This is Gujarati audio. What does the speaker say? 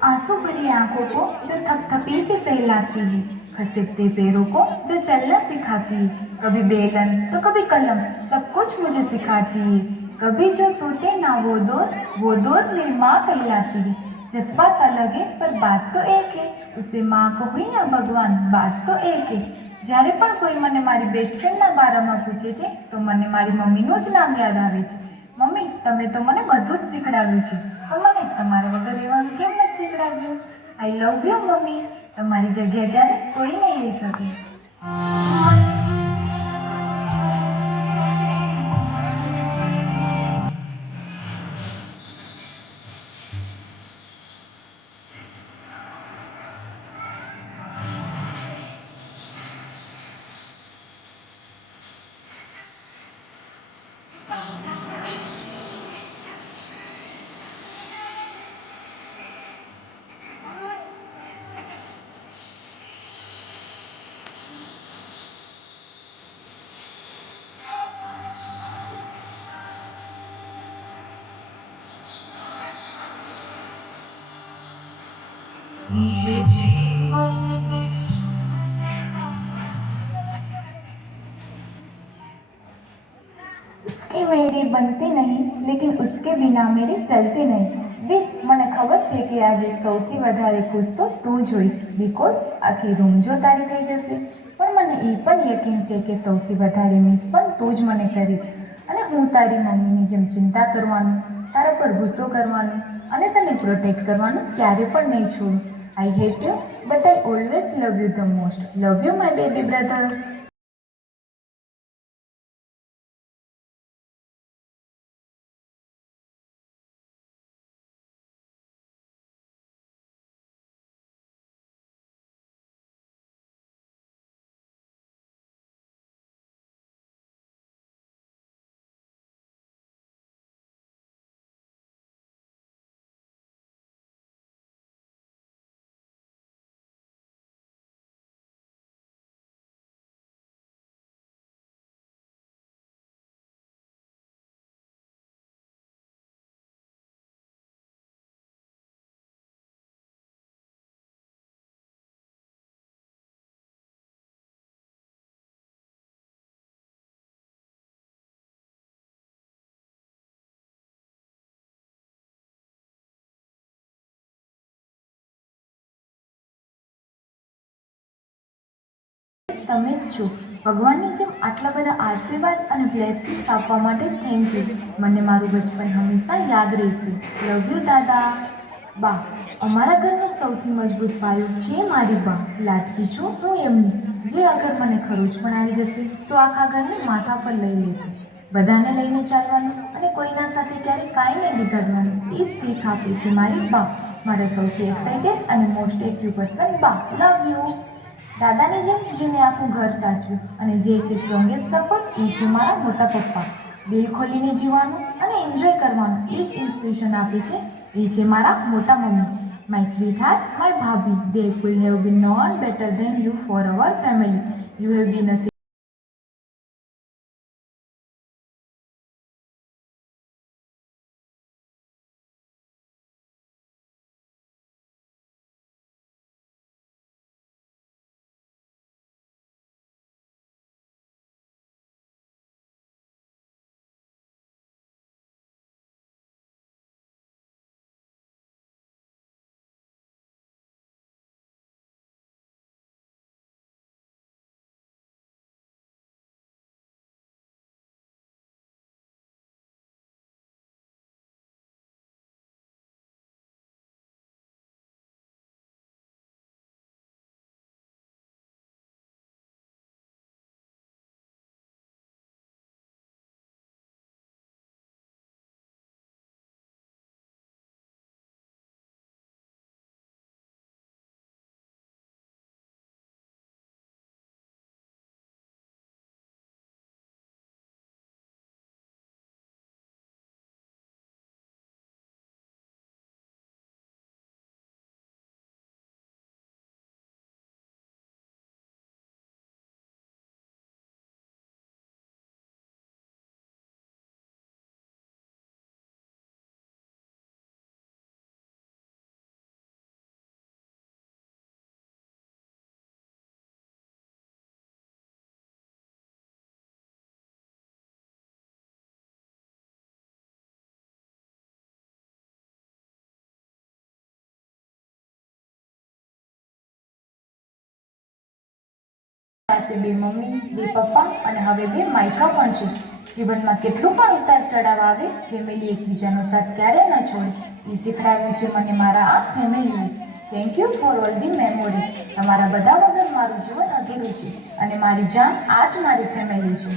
आंसू भरी आंखों को जो थपथपी से सहलाती है, खसकते पैरों को जो चलना सिखाती है, कभी बेलन तो कभी कलम, सब कुछ मुझे सिखाती है। कभी जो टूटे ना वो दौर मेरी माँ कहलाती है। जज्बात अलग है पर बात तो एक है, उसे माँ को हुई या भगवान, बात તો એક है। જ્યારે પણ કોઈ મને મારી બેસ્ટ ફ્રેન્ડના બારામાં પૂછે છે તો મને મારી મમ્મીનું જ નામ યાદ આવે છે। મમ્મી, તમે તો મને બધું જ શીખડાવ્યું છે, તો મને તમારા વગર રહેવાનું કેમ નથી શીખડાવ્યું? આઈ લવ યુ મમ્મી, તમારી જગ્યા ત્યારે કોઈ નહીં લઈ શકે। उसकी मेरी बनती नहीं, लेकिन उसके बिना मेरी चलती नहीं। દીપ, મને ખબર છે કે આજે સૌથી વધારે ખુશ તો તું જ હોઈશ, બીકોઝ આખી રૂમ જો તારી થઈ જશે। પણ મને એ પણ યકીન છે કે સૌથી વધારે મિસ પણ તું જ મને કરીશ, અને હું તારી મમ્મીની જેમ ચિંતા કરવાનું, તારા પર ગુસ્સો કરવાનું અને તને પ્રોટેક્ટ કરવાનું ક્યારે પણ નહીં છોડું। I hate you but I always love you the most. Love you my baby brother. તમે જ છો। ભગવાનની જેમ આટલા બધા આશીર્વાદ અને બ્લેસિંગ્સ આપવા માટે થેન્ક યુ। મને મારું બચપન હંમેશા યાદ રહેશે। લવ યુ દાદા। બા, અમારા ઘરનો સૌથી મજબૂત પાયો છે મારી બા। લાડકી છું હું એમની, જે અગર મને ખરોચ પણ આવી જશે તો આખા ઘરને માથા પર લઈ લેશે। બધાને લઈને ચાલવાનું અને કોઈના સાથે ક્યારેય કાંઈ નહીં બિગાડવાનું, એ જ શીખ આપે છે મારી બા। મારા સૌથી એક્સાઇટેડ અને મોસ્ટ એક્ટિવ પર્સન બા। Love you. દાદાની જેમ જેને આખું ઘર સાચવ્યું અને જે છે સ્ટ્રોંગેસ્ટ સપોર્ટ, એ છે મારા મોટા પપ્પા। દિલ ખોલીને જીવવાનું અને એન્જોય કરવાનું એ જ ઇન્સ્પિરેશન આપે છે, એ છે મારા મોટા mummy. My sweet heart, my ભાભી, they could have been no one better than you for our family. You have been a પાસે 2 મમ્મી, 2 પપ્પા અને હવે 2 માયકા પણ છે. જીવનમાં કેટલું પણ ઉતાર ચઢાવ આવે, ફેમિલી એકબીજાનો સાથ ક્યારેય ન છોડે. એ શીખડાવ્યું છે મને મારા આ ફેમિલીએ. Thank you for all the memory. તમારા બધા વગર મારું જીવન અધૂરું છે અને મારી જાન આ જ મારી ફેમિલી છે.